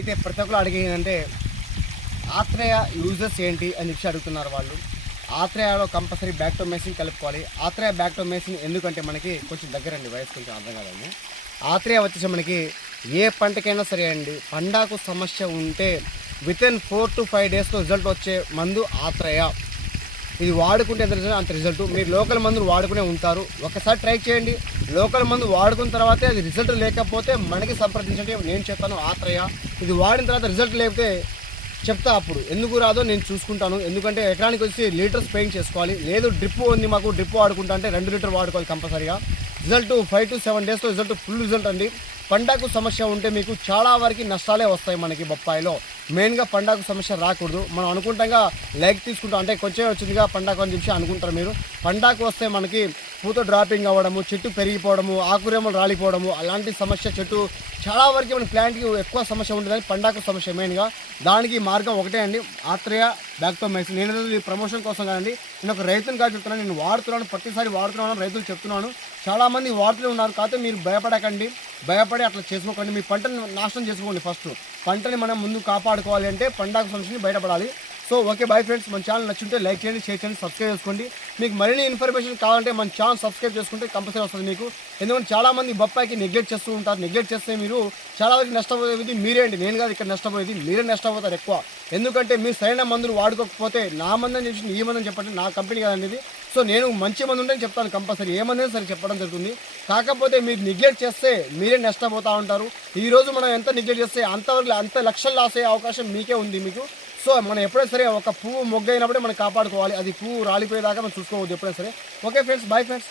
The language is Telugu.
అయితే ప్రతి ఒక్కరు అడిగేదంటే ఆత్రేయ యూజెస్ ఏంటి అని చెప్పి అడుగుతున్నారు వాళ్ళు. ఆత్రేయలో కంపల్సరీ బ్యాక్టోమైసిన్ కలుపుకోవాలి. ఆత్రేయ బ్యాక్టోమైసిన్ ఎందుకంటే మనకి కొంచెం దగ్గరండి, వయసు కొంచెం అర్థం కాదండి. ఆత్రేయ వచ్చేసి మనకి ఏ పంటకైనా సరే అండి, పండాకు సమస్య ఉంటే వితిన్ 4 to 5 డేస్లో రిజల్ట్ వచ్చే మందు ఆత్రేయ. ఇది వాడుకుంటే ఎంత రిజల్ట్ అంత రిజల్ట్. మీరు లోకల్ మందులు వాడుకునే ఉంటారు, ఒకసారి ట్రై చేయండి. లోకల్ మందు వాడుకున్న తర్వాతే అది రిజల్ట్ లేకపోతే మనకి సంప్రదించండి, నేను చెప్తాను ఆత్రేయ. ఇది వాడిన తర్వాత రిజల్ట్ లేకపోతే చెప్తా, అప్పుడు ఎందుకు రాదో నేను చూసుకుంటాను. ఎందుకంటే ఎకరానికి వచ్చి లీటర్ స్ప్రేయింగ్ చేసుకోవాలి. లేదు డ్రిప్ ఉంది మాకు, డ్రిప్ వాడుకుంటా అంటే 2 లీటర్ వాడుకోవాలి కంపల్సరీగా. రిజల్ట్ 5 to 7 డేస్లో రిజల్ట్ ఫుల్ రిజల్ట్ అండి. పండాకు సమస్య ఉంటే మీకు చాలా వరకు నష్టాలే వస్తాయి మనకి బొప్పాయిలో. మెయిన్గా పండాకు సమస్య రాకూడదు. మనం అనుకుంటాగా లైక్ తీసుకుంటాం, అంటే కొంచెం వచ్చిందిగా పండాకు అని చెప్పి అనుకుంటారు మీరు. పండాకు వస్తే మనకి పూత డ్రాపింగ్ అవ్వడము, చెట్టు పెరిగిపోవడము, ఆకురేమలు రాలిపోవడము, అలాంటి సమస్య చెట్టు చాలా వరకు మన ప్లాంట్కి ఎక్కువ సమస్య ఉంటుందని పండాకు సమస్య మెయిన్గా. దానికి మార్గం ఒకటే అండి, ఆత్రేయ బ్యాక్టోమైసిన్. నేను ఈ ప్రమోషన్ కోసం కాదండి, నేను ఒక రైతుని కాదు చెప్తున్నాను, నేను వాడుతున్నాను, ప్రతిసారి వాడుతున్నాను, రైతులు చెప్తున్నాను. చాలామంది వాడుతూనే ఉన్నారు. కాకపోతే మీరు భయపడకండి, భయపడి అట్లా చేసుకోకండి. మీ పంటను నాశనం చేసుకోండి. ఫస్ట్ పంటని మనం ముందు కాపాడుకోవాలి అంటే పండాకు సమస్యని బయటపడాలి. So okay, bye friends. మన ఛానల్ నచ్చుంటే లైక్ చేయండి, షేర్ చేయండి, సబ్స్క్రైబ్ చేసుకోండి. మీకు మరిన్ని ఇన్ఫర్మేషన్ కావాలంటే మన ఛానల్ సబ్స్క్రైబ్ చేసుకుంటే కంపల్సరీ వస్తుంది మీకు. ఎందుకంటే చాలామంది బొప్పాయికి నెగ్లెక్ట్ చేస్తూ ఉంటారు. నెగ్లెక్ట్ చేస్తే మీరు చాలా వరకు నష్టపోయేది మీరే అండి, నేను కాదు ఇక్కడ నష్టపోయేది, మీరే నష్టపోతారు ఎక్కువ. ఎందుకంటే మీరు సరైన మందులు వాడుకోకపోతే నా మందని చెప్పి ఈ మందని చెప్పండి, నా కంపెనీ కాదండి ఇది. సో నేను మంచి మందు ఉంటే చెప్తాను కంపల్సరీ, ఏ మంది సరే చెప్పడం జరుగుతుంది. కాకపోతే మీరు నెగ్లెక్ట్ చేస్తే మీరే నష్టపోతూ ఉంటారు. ఈరోజు మనం ఎంత నెగ్లెక్ట్ చేస్తే అంతవరకు అంత లక్షలు లాస్ అయ్యే అవకాశం మీకే ఉంది మీకు. సో మనం ఎప్పుడైనా సరే ఒక పువ్వు మొగ్గ అయినప్పుడే మనం కాపాడుకోవాలి, అది పువ్వు రాలిపోయేదాకా మనం చూసుకోవద్దు ఎప్పుడైనా సరే. Okay friends, bye friends.